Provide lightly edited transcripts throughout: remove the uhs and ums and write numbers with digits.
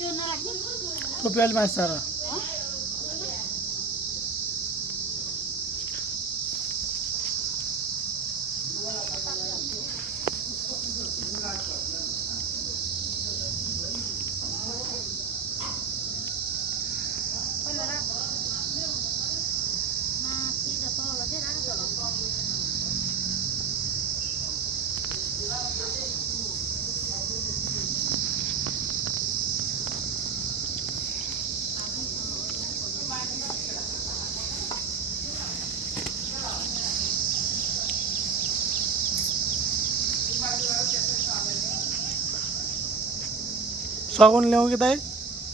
टोपी अलि माथि सार सगुन ल्याउँ कि दाइ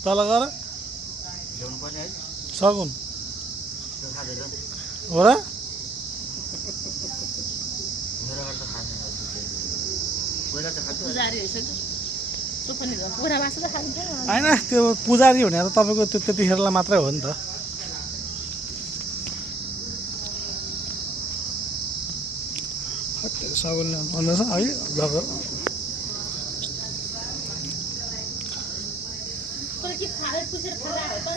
तल गएर ल्याउनु पर्ने है सगुन त्यो खाँदैन हो र मेरो घर त खाँदैन पहिला त खान्थ्यो पुजारी भइसक्यो सुपनी पुरा मासु त खान्छ होइन त्यो पुजारी भनेर तपाईँको त्यो त्यतिखेरलाई मात्रै हो नि त सगुन ल्याउनु पर्ने छ है लगेर कि खाए पुसेर खाँदा हो त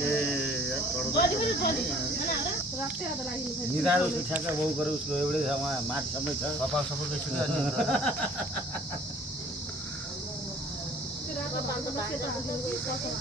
ए निधारो सुठ्याएको बाउ गरे उसको एउटै छ उहाँ माथिसम्मै छ कपाल सबै गइसक्यो अनि